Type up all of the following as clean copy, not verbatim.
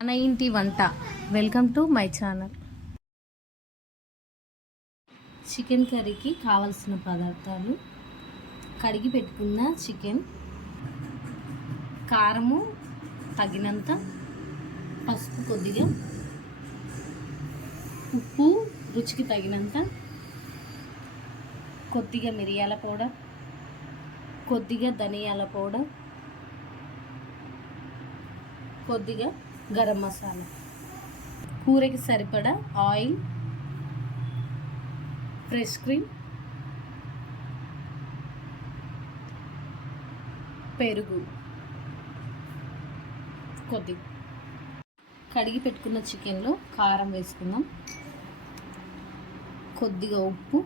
మన ఇంటి వంట. Welcome to my channel. Chicken కర్రీకి కావలసిన పదార్థాలు: కడిగి పెట్టుకున్న చికెన్, కారము తగినంత, పసుపు కొద్దిగా, ఉప్పు రుచికి తగినంత, కొద్దిగా మిరియాల పౌడర్, కొద్దిగా ధనియాల పౌడర్, కొద్దిగా గరం మసాలా, కూరకి సరిపడా ఆయిల్, ఫ్రెష్ క్రీమ్, పెరుగు కొద్దిగా. కడిగి పెట్టుకున్న చికెన్లో కారం వేసుకుందాం, కొద్దిగా ఉప్పు,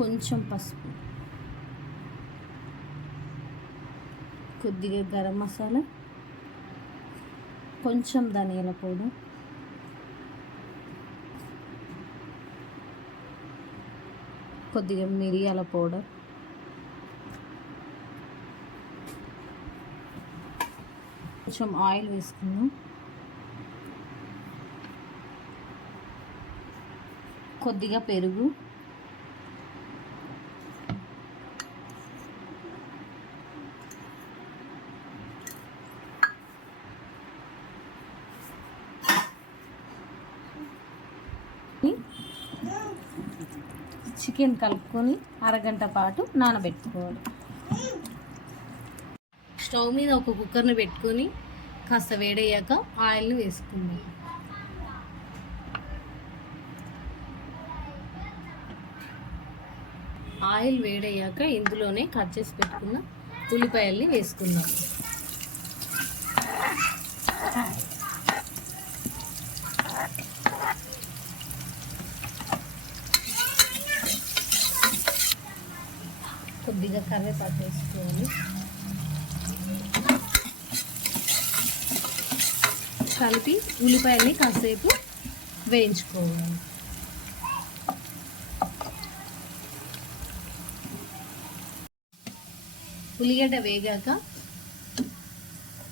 కొంచెం పసుపు, కొద్దిగా గరం మసాలా, కొంచెం ధనియాల పౌడర్, కొద్దిగా మిరియాల పౌడర్, కొంచెం ఆయిల్ వేసుకుందాం, కొద్దిగా పెరుగు, చికెన్ కలుపుకొని అరగంట పాటు నానబెట్టుకోవాలి. స్టవ్ మీద ఒక కుక్కర్ని పెట్టుకొని కాస్త వేడయ్యాక ఆయిల్ని వేసుకుందాం. ఆయిల్ వేడయ్యాక ఇందులోనే కట్ చేసి పెట్టుకున్న ఉల్లిపాయల్ని వేసుకుందాం. కొద్దిగా కరివేపాకు వేసుకోవాలి. కలిపి ఉల్లిపాయల్ని కాసేపు వేయించుకోవాలి. ఉల్లిగడ్డ వేగాక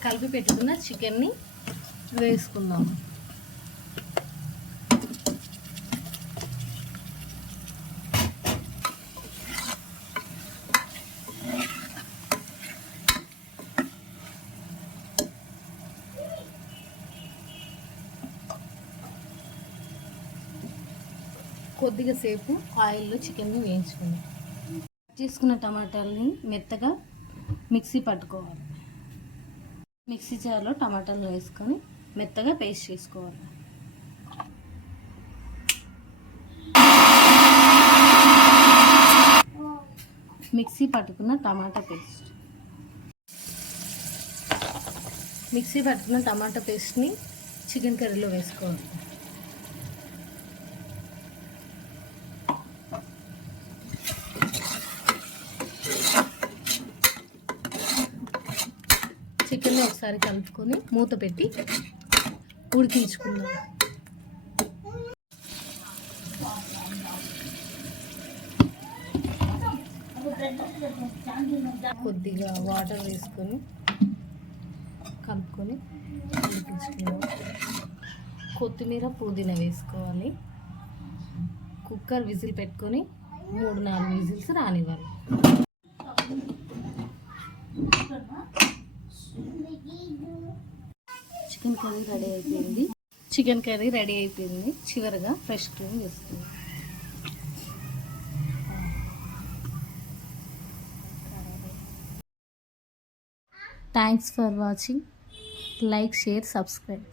కలిపి పెట్టుకున్న చికెన్ని వేసుకుందాం. కొద్దిగా సేపు ఆయిల్లో చికెన్ని వేయించుకుందాం. చేసుకున్న టమాటాలని మెత్తగా మిక్సీ పట్టుకోవాలి. మిక్సీ జార్లో టమాటాలు వేసుకొని మెత్తగా పేస్ట్ చేసుకోవాలి. మిక్సీ పట్టుకున్న టమాటా పేస్ట్, మిక్సీ పట్టుకున్న టమాటా పేస్ట్ని చికెన్ కర్రీలో వేసుకోవాలి. చికెన్ని ఒకసారి కలుపుకొని మూత పెట్టి ఉడికించుకుందాం. కొద్దిగా వాటర్ వేసుకొని కలుపుకొని ఉడికించుకుందాం. కొత్తిమీర పుదీనా వేసుకోవాలి. కుక్కర్ విజిల్ పెట్టుకొని 3-4 విజిల్స్ రానివ్వాలి. చికెన్ కర్రీ రెడీ అయిపోయింది. చివరిగా ఫ్రెష్ క్రీమ్ వేస్తుంది. Thanks for watching. Like, share, subscribe.